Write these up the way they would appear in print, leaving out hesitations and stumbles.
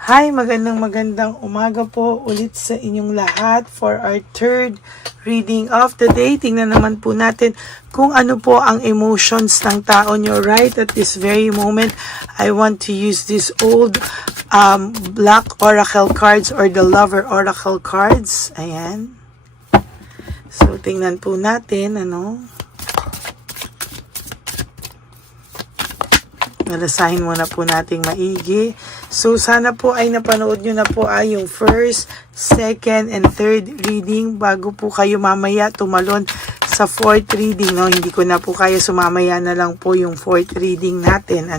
Hi, magandang umaga po ulit sa inyong lahat for our third reading of the day. Tingnan naman po natin kung ano po ang emotions ng tao nyo right at this very moment. I want to use this old black oracle cards or the lover oracle cards. Ayan. So, tingnan po natin, Nalasahin muna po nating maigi. So, sana po ay napanood nyo na po ay yung first, second, and third reading bago po kayo mamaya tumalon sa fourth reading, Hindi ko na po kaya sumamaya na lang po yung fourth reading natin,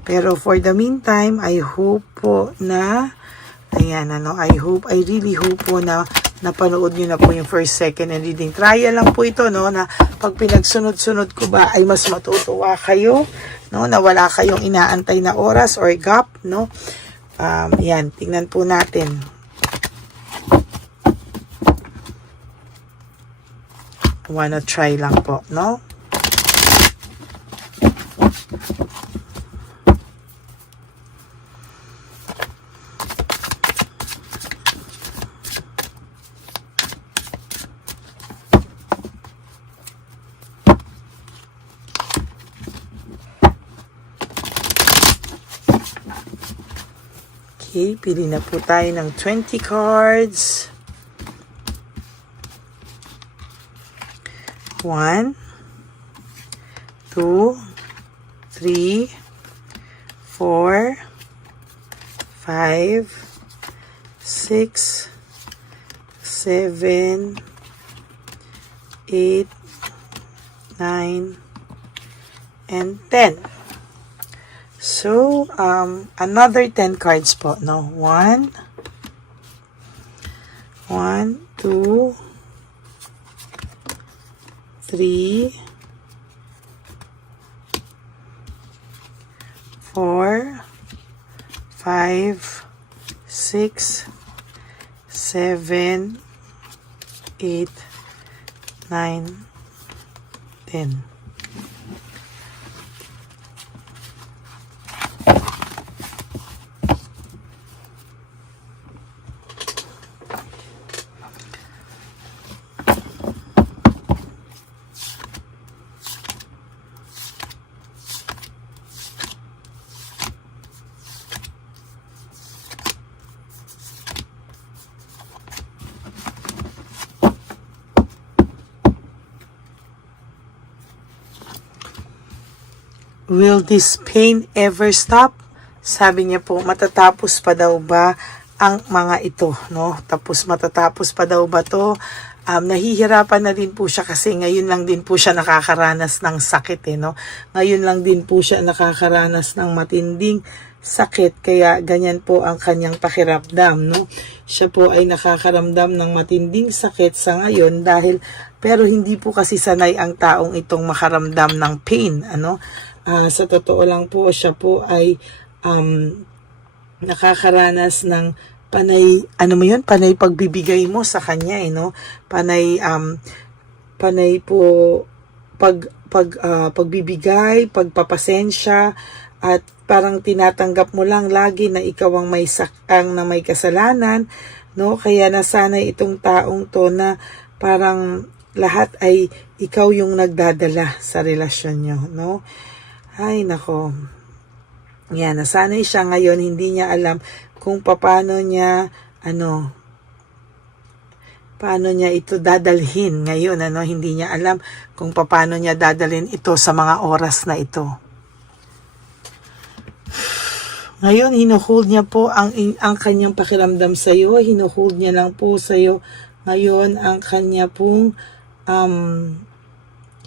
Pero for the meantime, I hope po na, I really hope po na napanood nyo na po yung first, second, and reading. Trial lang po ito, na pag pinagsunod-sunod ko ba ay mas matutuwa kayo, na wala kayong inaantay na oras or gap, yan, tingnan po natin. Wanna try lang po, Okay, pili na po tayo ng 20 cards. 1, 2, 3, 4, 5, 6, 7, 8, 9, and 10. So, another 10 cards po, 1, 2, 3, 4, 5, 6, 7, 8, 9, 10. Will this pain ever stop? Sabi niya po, matatapos pa daw ba ang mga ito, Tapos matatapos pa daw ba to? Nahihirapan na din po siya kasi ngayon lang din po siya nakakaranas ng sakit, Ngayon lang din po siya nakakaranas ng matinding sakit, kaya ganyan po ang kanyang pakiramdam, Siya po ay nakakaramdam ng matinding sakit sa ngayon pero hindi po kasi sanay ang taong itong makaramdam ng pain, sa totoo lang po, siya po ay nakakaranas ng panay pagbibigay mo sa kanya, panay po pagbibigay, pagpapasensya, at parang tinatanggap mo lang lagi na ikaw ang may kasalanan, Kaya nasanay itong taong to na parang lahat ay ikaw yung nagdadala sa relasyon nyo, Ay, nako. Yan, nasanay siya ngayon, hindi niya alam kung paano niya ito dadalhin ngayon, hindi niya alam kung paano niya dadalhin ito sa mga oras na ito. Ngayon, hinuhold niya po ang kanyang pakiramdam sa iyo, hinuhold niya lang po sa iyo ngayon ang kanya pong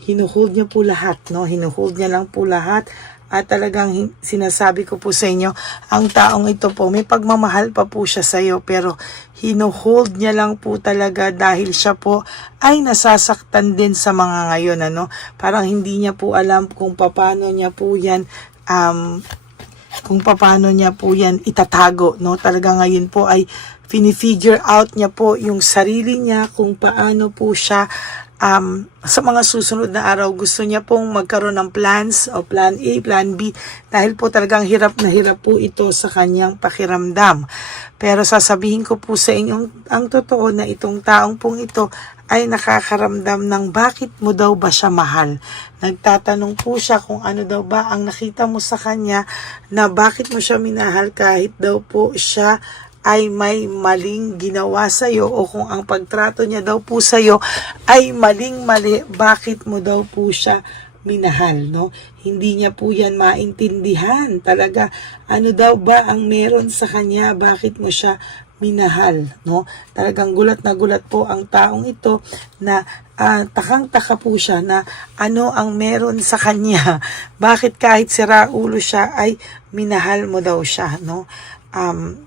hinuhold niya po lahat, Hinuhold niya lang po lahat. At talagang sinasabi ko po sa inyo, ang taong ito po, may pagmamahal pa po siya sa iyo, pero hinuhold niya lang po talaga dahil siya po ay nasasaktan din sa mga ngayon, Parang hindi niya po alam kung paano niya po yan, itatago, Talaga ngayon po ay fini-figure out niya po yung sarili niya kung paano po siya sa mga susunod na araw gusto niya pong magkaroon ng plans o plan A, plan B dahil po talagang hirap na hirap po ito sa kanyang pakiramdam. Pero sasabihin ko po sa inyong ang totoo na itong taong pong ito ay nakakaramdam ng bakit mo daw ba siya mahal. Nagtatanong po siya kung ano daw ba ang nakita mo sa kanya na bakit mo siya minahal kahit daw po siya ay may maling ginawa sa'yo o kung ang pagtrato niya daw po sa'yo ay maling-mali, bakit mo daw po siya minahal, no? Hindi niya po yan maintindihan talaga. Ano daw ba ang meron sa kanya? Bakit mo siya minahal, no? Talagang gulat na gulat po ang taong ito na takang-taka po siya na ano ang meron sa kanya. Bakit kahit sira ulo siya ay minahal mo daw siya, no?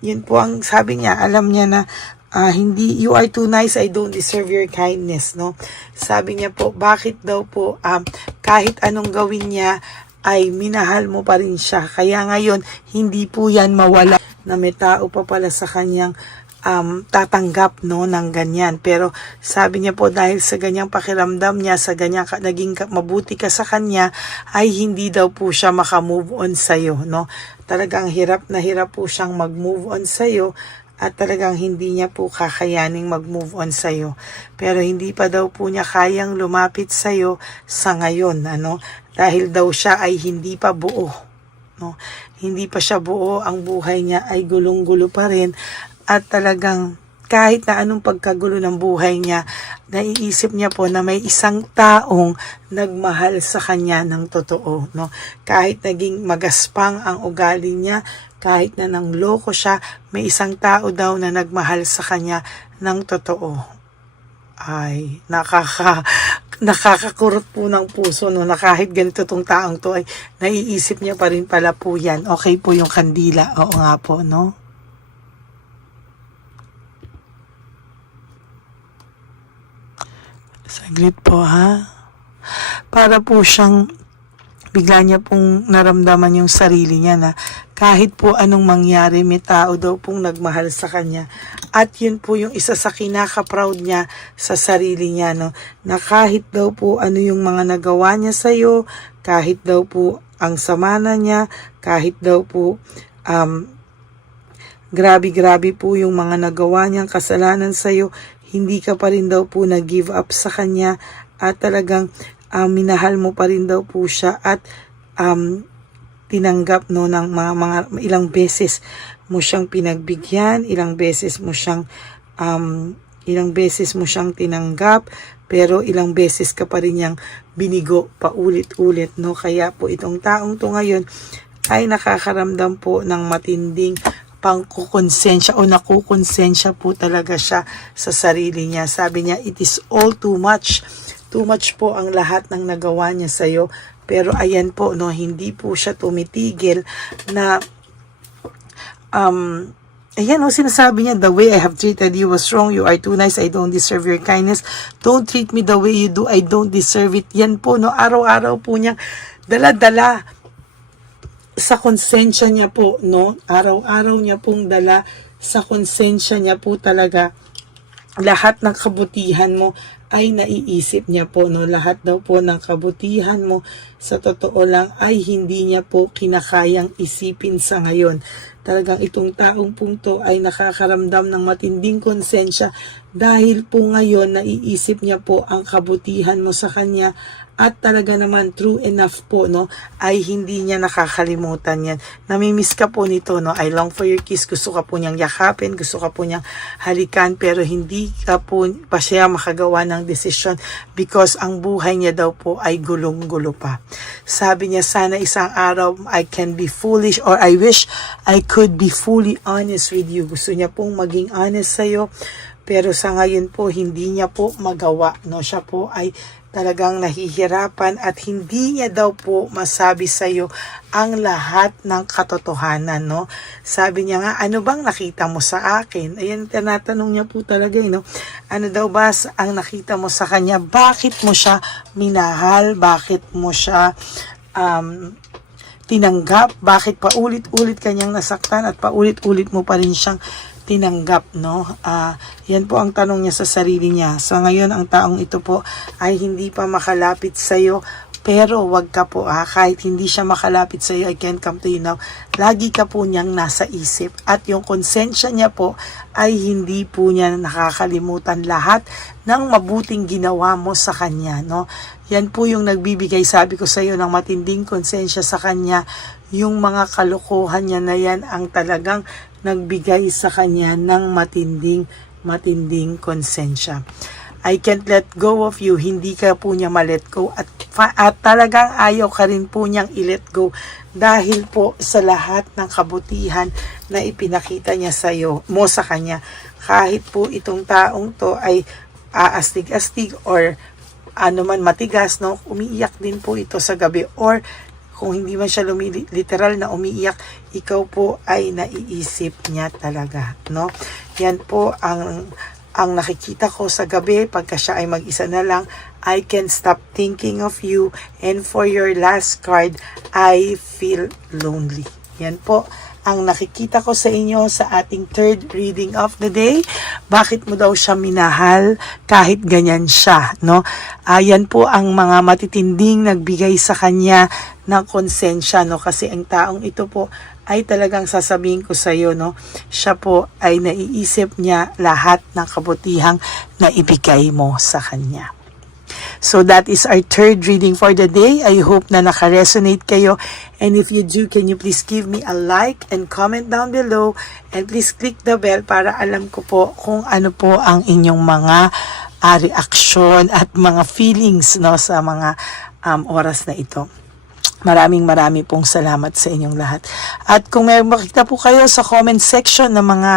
Yun po ang sabi niya, alam niya na hindi, you are too nice, I don't deserve your kindness, no? Sabi niya po, bakit daw po, kahit anong gawin niya, ay minahal mo pa rin siya. Kaya ngayon, hindi po yan mawala na may tao pa pala sa kanyang tatanggap, no, ng ganyan. Pero sabi niya po, dahil sa ganyang pakiramdam niya, sa ganyang naging mabuti ka sa kanya, ay hindi daw po siya makamove on sa'yo, no? Talagang hirap na hirap po siyang mag-move on sa'yo at talagang hindi niya po kakayaning mag-move on sa'yo. Pero hindi pa daw po niya kayang lumapit sa'yo sa ngayon, ano? Dahil daw siya ay hindi pa buo, no? Hindi pa siya buo, ang buhay niya ay gulong-gulo pa rin at talagang kahit na anong pagkagulo ng buhay niya, naiisip niya po na may isang taong nagmahal sa kanya ng totoo, no? Kahit naging magaspang ang ugali niya, kahit na nangloko siya, may isang tao daw na nagmahal sa kanya ng totoo. Ay, nakakakurot po ng puso, no, na kahit ganito tong taong to ay naiisip niya pa rin pala po yan. Okay po yung kandila, oo nga po, no? Saglit po, ha? Para po siyang bigla niya pong naramdaman yung sarili niya na kahit po anong mangyari, may tao daw pong nagmahal sa kanya. At yun po yung isa sa kinaka-proud niya sa sarili niya, no? Na kahit daw po ano yung mga nagawa niya sa'yo, kahit daw po ang sama na niya, kahit daw po grabe-grabe po yung mga nagawa niyang kasalanan sa'yo, hindi ka pa rin daw po nag-give up sa kanya at talagang minahal mo pa rin daw po siya at tinanggap, no, ng mga ilang beses mo siyang pinagbigyan, ilang beses mo siyang tinanggap, pero ilang beses ka pa rin niyang binigo paulit-ulit, no? Kaya po itong taong to ngayon ay nakakaramdam po ng matinding pangkukonsensya o nakukonsensya po talaga siya sa sarili niya. Sabi niya, it is all too much. Too much po ang lahat ng nagawa niya sa'yo. Pero ayan po, no, hindi po siya tumitigil na ayan, no, sinasabi niya, the way I have treated you was wrong. You are too nice. I don't deserve your kindness. Don't treat me the way you do. I don't deserve it. Yan po, no, araw-araw po niyang dala-dala sa konsensya niya po, no? Araw-araw niya pong dala sa konsensya niya po talaga. Lahat ng kabutihan mo ay naiisip niya po, no? Lahat daw po ng kabutihan mo sa totoo lang ay hindi niya po kinakayang isipin sa ngayon. Talagang itong taong pong to ay nakakaramdam ng matinding konsensya dahil po ngayon naiisip niya po ang kabutihan mo sa kanya. At talaga naman, true enough po, no, ay hindi niya nakakalimutan yan. Namimiss ka po nito, no, I long for your kiss, gusto ka po niyang yakapin, gusto ka po niyang halikan, pero hindi ka po pa siya makagawa ng desisyon because ang buhay niya daw po ay gulong-gulo pa. Sabi niya, sana isang araw I can be foolish or I wish I could be fully honest with you. Gusto niya pong maging honest sa'yo, pero sa ngayon po, hindi niya po magawa, no, siya po ay talagang nahihirapan at hindi niya daw po masabi sa iyo ang lahat ng katotohanan, no? Sabi niya nga, ano bang nakita mo sa akin? Ayan, tinatanong niya po talaga, no? Ano daw ba ang nakita mo sa kanya? Bakit mo siya minahal? Bakit mo siya tinanggap? Bakit paulit-ulit kanyang nasaktan at paulit-ulit mo pa rin siyang tinanggap, no? Yan po ang tanong niya sa sarili niya. So ngayon ang taong ito po ay hindi pa makalapit sa iyo, pero wag ka po kahit hindi siya makalapit sa iyo, I can't come to you now. Lagi ka po niyang nasa isip at yung konsensya niya po ay hindi po niya nakakalimutan lahat ng mabuting ginawa mo sa kanya, no? Yan po yung nagbibigay, sabi ko sa iyo, ng matinding konsensya sa kanya. Yung mga kalokohan niya na yan ang talagang nagbigay sa kanya ng matinding konsensya. I can't let go of you, hindi ka po niya ma-let go at talagang ayaw ka rin po niyang i-let go dahil po sa lahat ng kabutihan na ipinakita niya sa iyo, mo sa kanya. Kahit po itong taong to ay astig-astig or ano man matigas, no, umiiyak din po ito sa gabi, or kung hindi man siya literal na umiiyak, ikaw po ay naiisip niya talaga, no? Yan po ang nakikita ko sa gabi pagka siya ay mag-isa na lang. I can stop thinking of you, and for your last card, I feel lonely. Yan po ang nakikita ko sa inyo sa ating third reading of the day. Bakit mo daw siya minahal kahit ganyan siya, no? Yan po ang mga matitinding nagbigay sa kanya ng konsensya, no? Kasi ang taong ito po ay talagang sasabihin ko sa iyo, no, siya po ay naiisip niya lahat ng kabutihang na ibigay mo sa kanya. So that is our third reading for the day. I hope na naka-resonate kayo. And if you do, can you please give me a like and comment down below. And please click the bell para alam ko po kung ano po ang inyong mga reaksyon at mga feelings, no, sa mga oras na ito. Marami pong salamat sa inyong lahat. At kung may makita po kayo sa comment section ng mga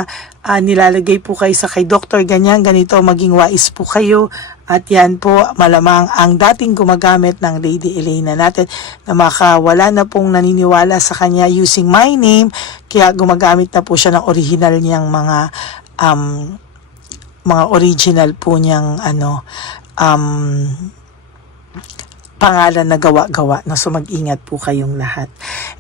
nilalagay po kayo sa kay Dr. ganito, maging wais po kayo. At yan po malamang ang dating gumagamit ng Lady Elena natin na makawala na pong naniniwala sa kanya using my name. Kaya gumagamit na po siya ng original niyang mga original po niyang pangalan na gawa-gawa, no? So mag-ingat po kayong lahat.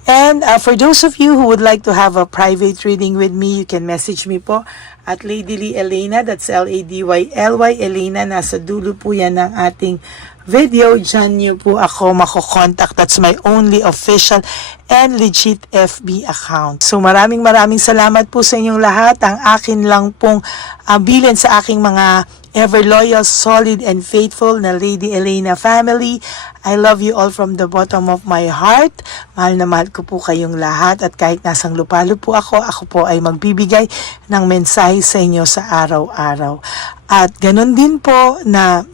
And for those of you who would like to have a private reading with me, you can message me po at Lady Lee Elena, that's LADYLY Elena, nasa dulo po yan ng ating video. Diyan niyo po ako makokontak. That's my only official and legit FB account. So maraming salamat po sa inyong lahat. Ang akin lang pong bilin sa aking mga ever loyal, solid, and faithful na Lady Elena family. I love you all from the bottom of my heart. Mahal na mahal ko po kayong lahat, at kahit nasang lupalo po ako po ay magbibigay ng mensahe sa inyo sa araw-araw. At ganun din po na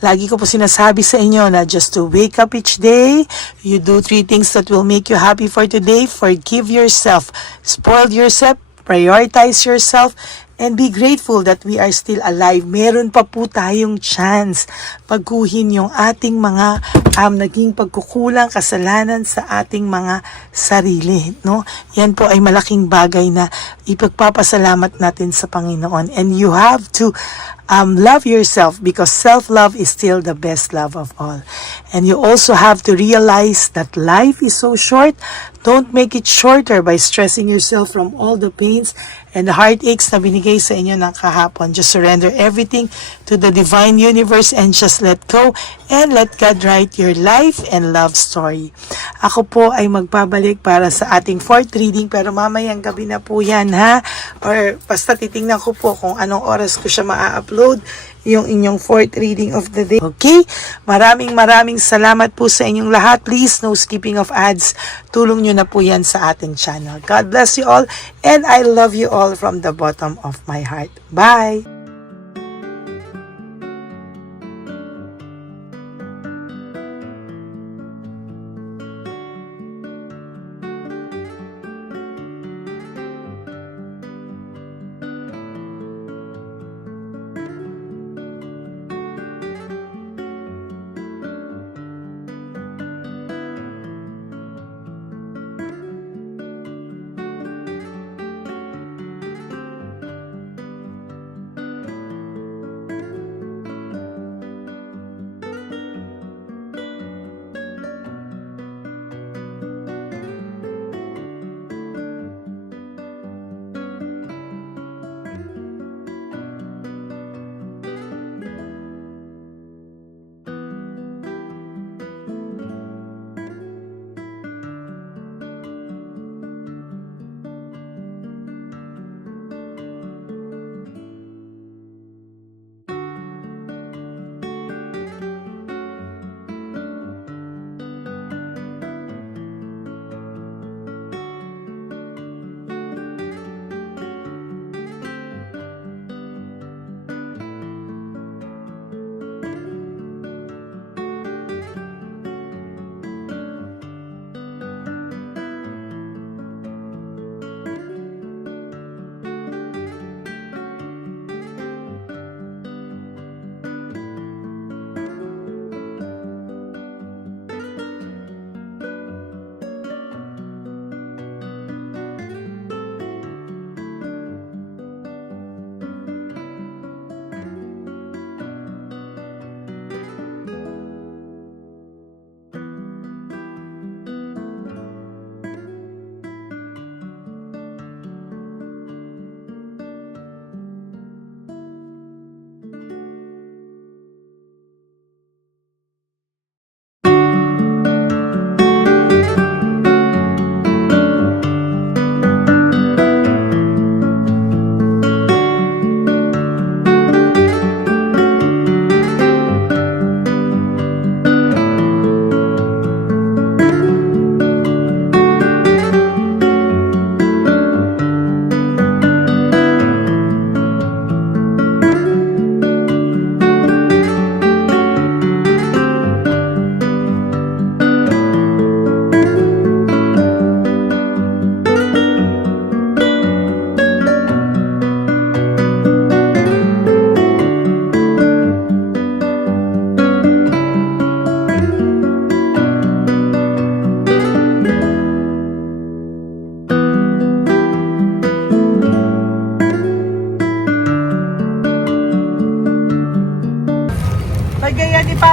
lagi ko po sinasabi sa inyo na just to wake up each day, you do 3 things that will make you happy for today. Forgive yourself, spoil yourself, prioritize yourself, and be grateful that we are still alive. Meron pa po tayong chance pagguhin yung ating mga naging pagkukulang, kasalanan sa ating mga sarili, no? Yan po ay malaking bagay na ipagpapasalamat natin sa Panginoon. And you have to love yourself, because self-love is still the best love of all. And you also have to realize that life is so short. Don't make it shorter by stressing yourself from all the pains and the heartaches na binigay sa inyo ng kahapon. Just surrender everything to the divine universe and just let go and let God write your life and love story. Ako po ay magbabalik para sa ating 4th reading, pero mamayang gabi na po yan, ha? Or basta titingnan ko po kung anong oras ko siya ma-upload, yung inyong 4th reading of the day. Okay? Maraming salamat po sa inyong lahat. Please, no skipping of ads. Tulong nyo na po yan sa ating channel. God bless you all, and I love you all from the bottom of my heart. Bye!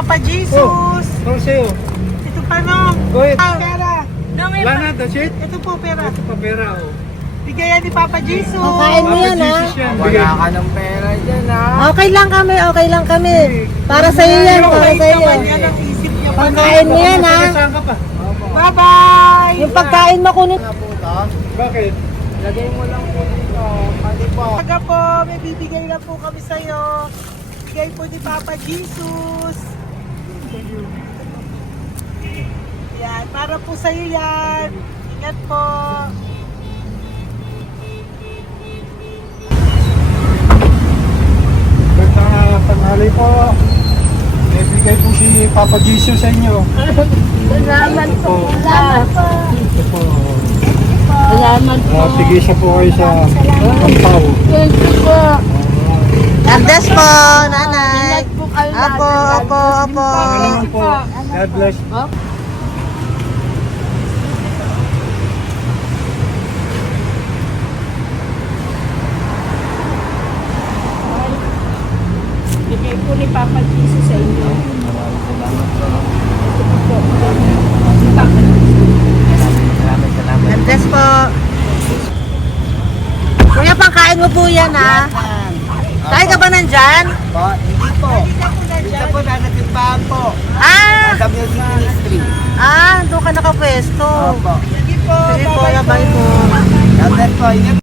Papa Jesus. Ano sa'yo? Ito pa no. Go ahead. Pera. Wala na, that's it? Ito po pera. Ito pa pera, oh. Bigayan ni Papa Jesus. Kain mo yan, ha? Jesus yan, bigay. Wala ka ng pera dyan, ha? Okay lang kami, okay lang kami. Para sa iyo yan, para sa iyo. Naman yan ang isip niya pa. Pagkain mo yan, ha? Saan ka pa? Bye-bye. Yung pagkain mo kunin. Nga po ito. Bakit? Lagay mo lang po dito. Pati po. Taga po, may bibigay lang po kami sa'yo. Bigay po ni Papa Jesus. Yan, para po sa'yo yan. Ingat po. Magandang tanghali po. May bigay po si Papa Jesus sa inyo. Salamat po. Salamat po. Ito po. Salamat po. Sige siya po kayo sa Ampaw. Thank you po. God bless po, nanay. Apo, apo, apo. Pangalaman po. God bless. Bigay po ni Papa Jesus sa inyo. God bless po. Kuya, pangkain mo po yan, ha? Kain ka ba nandyan? Po, hindi po. Dito po, nasa timbahan po. Ah! Sa music ministry. Doon ka nakapwesto. Opo. Sige po, Sige po, labay po. God bless po. Ingat.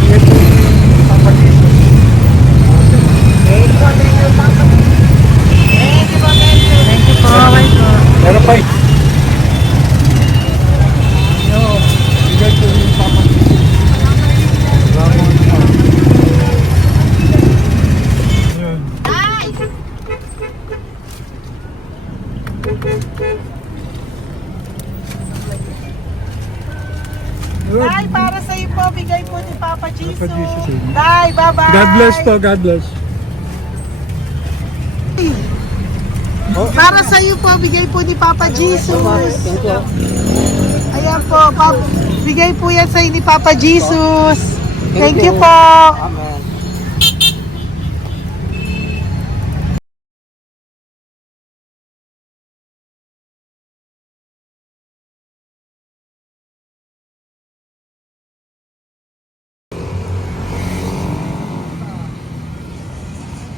Papa Jesus. Thank you po, bye po. Meron pa eh. Yo, bigay po ni Papa Jesus. Ramon pa. Yun. Yun. Tay, para sa'yo po, bigay po ni Papa Jesus. Papa Jesus. Tay, bye-bye. God bless po, God bless. Para sa'yo po, bigay po ni Papa Jesus. Ayan po, bigay po yan sa'yo ni Papa Jesus. Thank you po. Amen.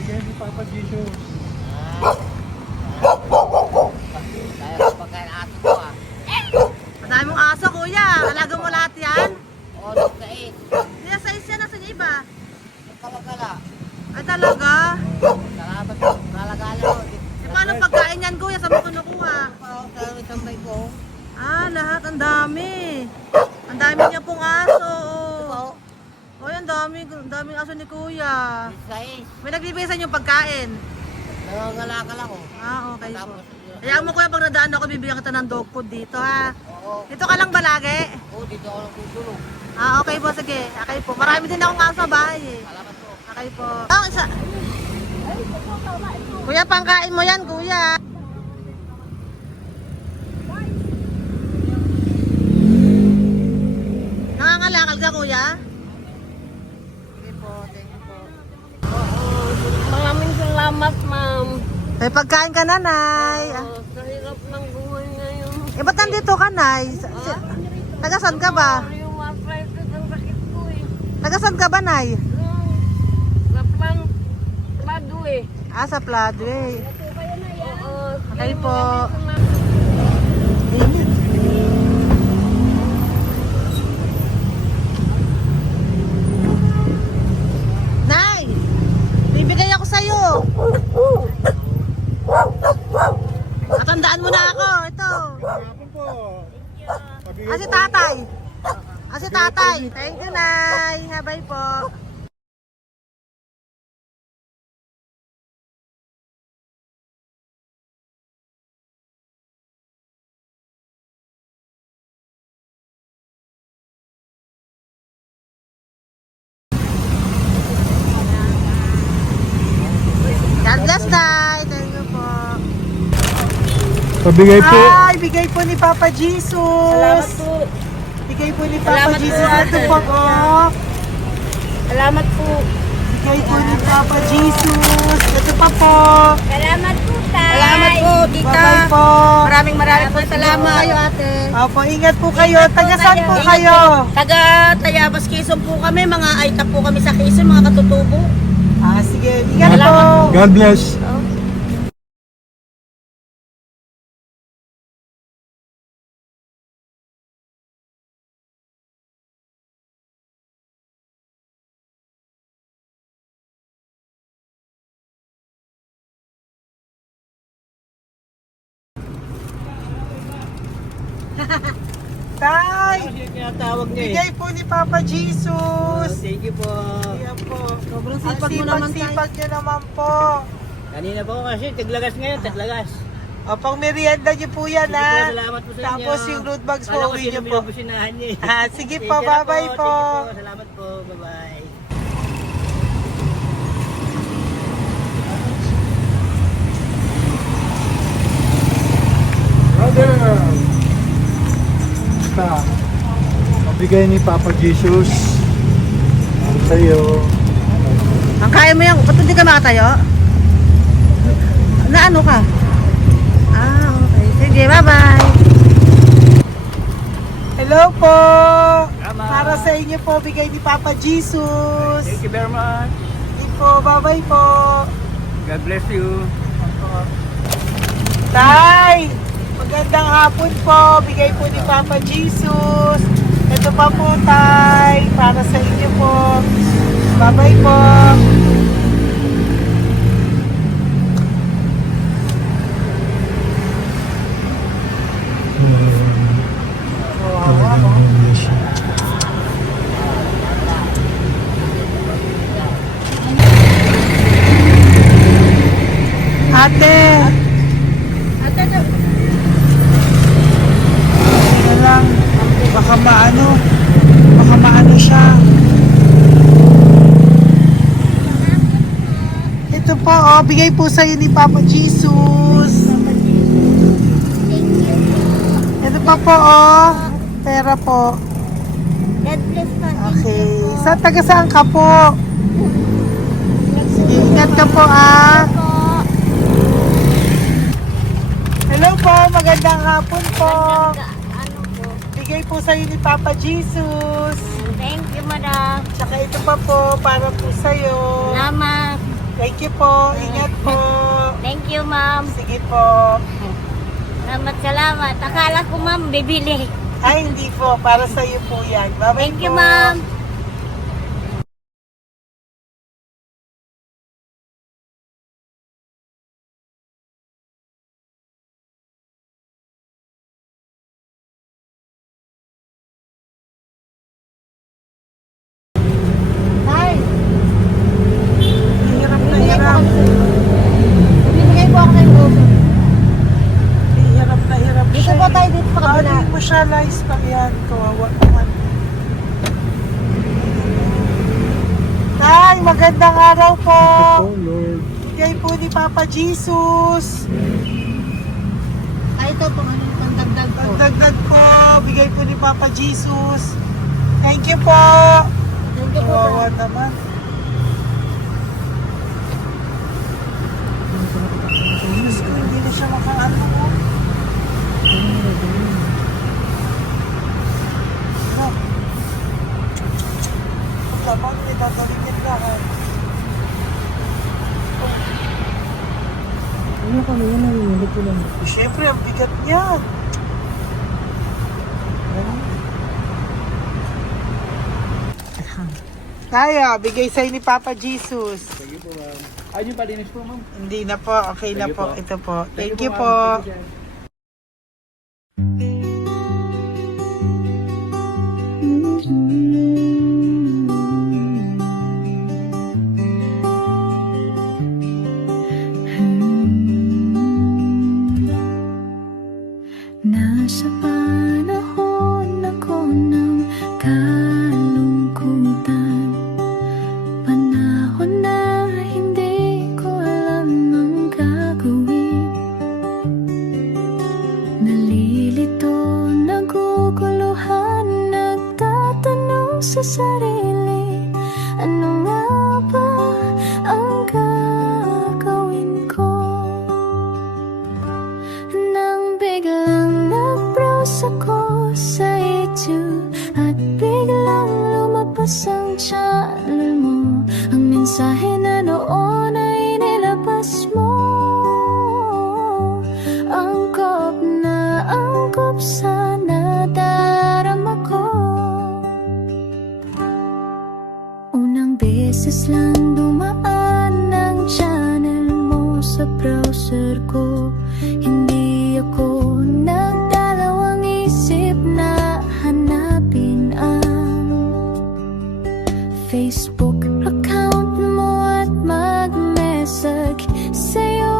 Bigay ni Papa Jesus. Kaya ko pagkain ato ko, ha? Madami mong aso, kuya. Alaga mo lahat yan. O, nagkait. Kaya sa isya, nasa iba. Kalagala. Ay, talaga. Salamat po. Kalagala ko. E, paano pagkain yan, kuya? Saan mo kinukuha? Sa tambay ko. Lahat. Ang dami. Ang dami niya pong aso. Ito, Ang daming aso ni kuya. sais. May nagbibigay sa inyo pagkain. Nangangalakal ako. Okay po. Tapos, Hayaan mo kuya, pag nadaan ako, bibigyan kita ng dog food dito, ha? oo. Dito ka lang ba lagi? Oo, dito ako lang tutulog. Okay po, sige. Okay po. Marami din akong aso sa bahay, eh. Salamat po. Okay po. Isa. Kuya, pangkain mo yan, kuya. Nangangalakal ka, kuya? Sige po, thank you po. Maraming salamat, ma'am. May pagkain ka, nanay. Sa hirap ng buhay ngayon. Ba't nandito ka, nay? Tagasan ka ba? Yung arthritis ang sakit ko eh. Tagasan ka ba, nay? Sa plado eh. Sa Pladway. Oo. Okay po. Nay! Bibigay ako sa'yo. Matandaan mo na ako. Ito. Ako po. Si tatay. Si tatay. Thank you, Nay. Habay po. God bless, Tay. Thank you po. Pabigay po. Ay, bigay po ni Papa Jesus. Salamat po. Bigay bigay po ni Papa Salamat po, Jesus. Ito ate. po, oh. Salamat po. Bigay po ni Papa Jesus. Ito pa po. Salamat po, tay. Salamat po, tita. Bye-bye po. Maraming po salamat. Kayo, ate. Opo, ingat po kayo. Taga saan po kayo? Taga Tayabas, Quezon po kami. Mga aita po kami sa Quezon, mga katutubo. Sige, ingat po. God bless. Tay, Tinatawag niya bigay po ni Papa Jesus. Thank you po. Ayan po. Sobrang Ang sipag mo naman, tay. sipag niyo naman po. Kanina po kasi, taglagas ngayon, taglagas. O, pang merienda niyo po yan, Sige po, ha? salamat po sa inyo. Tapos yung road bags po, Kala ko uwi niyo sino po. binubusinahan niya eh. Sige Thank po, you na bye-bye po. Thank you po, salamat po, bye-bye. Brother! Basta, mabigay ni Papa Jesus sa'yo. Ang kaya mo yan. Ba't hindi ka makatayo? Na ano ka? Okay. Sige, bye-bye. Hello po. Tama. Para sa inyo po, bigay ni Papa Jesus. Thank you very much. Sige po, bye-bye po. God bless you. Tay, magandang hapon po. Bigay po ni Papa Jesus. Ito pa po, Tay. Para sa inyo po. Bye-bye po. Ate. Ano lang, baka maano siya. Ito po, bigay po sa'yo ni Papa Jesus. Ito pa po, pera po. God bless po. Okay, taga saan ka po? Sige, ingat ka po, Hello po, magandang hapon po. Ano po? Bigay po sa'yo ni Papa Jesus. Thank you, madam. Tsaka ito pa po, para po sa'yo. Salamat. Thank you po, ingat po. Thank you, ma'am. Sige po. Salamat. Akala ko, ma'am, bibili. Ay, hindi po, para sa'yo po yan. Bye-bye Thank you, po. ma'am. Tay, Hirap na hirap. bibigay po ako ng uso. Hirap Dito siya. po tayo, dito sa kabila. Hindi mo siya lies pa yan. Kawawa naman. Tay, magandang araw po. Oh Lord. Bigay po ni Papa Jesus. Ay, ito po, ano, pangdagdag po. Dagdag po, bigay po ni Papa Jesus. Thank you po. Thank you po, Kawawa naman. Diyos ko, hindi na siya makaano po. Ano? Pagkabang, may tatawin yan lahat. Ano kami yun ang hindi ko lang. Siyempre, ang bigat niyan. Kaya, bigay sa'yo ni Papa Jesus. Thank you po, ma'am. Ay, yung palinis po, ma'am. Hindi na po, okay na Thank you po. po. Ito po. Thank you ma'am. po. Thank you, sir. Nasa panahon ako ng kalungkutan, panahon na hindi ko alam ang gagawin. sarili. Ano nga ba ang gagawin ko? Nang biglang nag-browse ako sa YouTube at biglang lumabas ang channel mo. Ang mensahe na noon ay nilabas mo. Angkop sa nadarama ko. Unang beses lang dumaan ang channel mo sa browser ko. Hindi ako nagdalawang isip na hanapin ang Facebook account mo at mag-message sa'yo.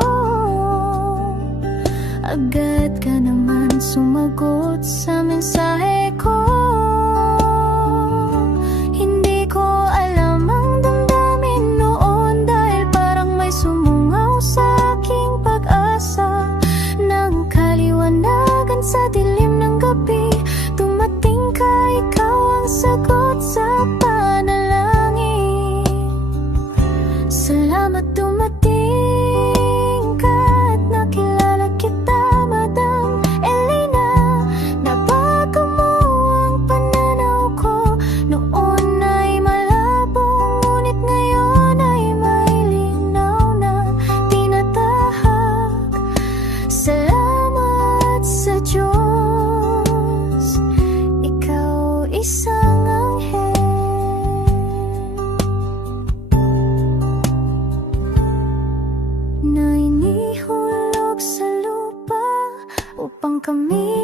Agad ka naman sumagot sa mensahe ko. Hindi ko alam ang damdamin noon dahil parang may sumungaw sa aking pag-asa. Nang kaliwanagan sa dilim ng gabi, dumating ka, ikaw ang sagot sa panalangin. Salamat dumating ka at nakilala kita, Madam Elena. Nabago mo ang pananaw ko. Noon ay malabo, ngunit ngayon ay may linaw na tinatahak. Salamat sa Diyos, ikaw isang anghel na inihulog sa lupa upang kami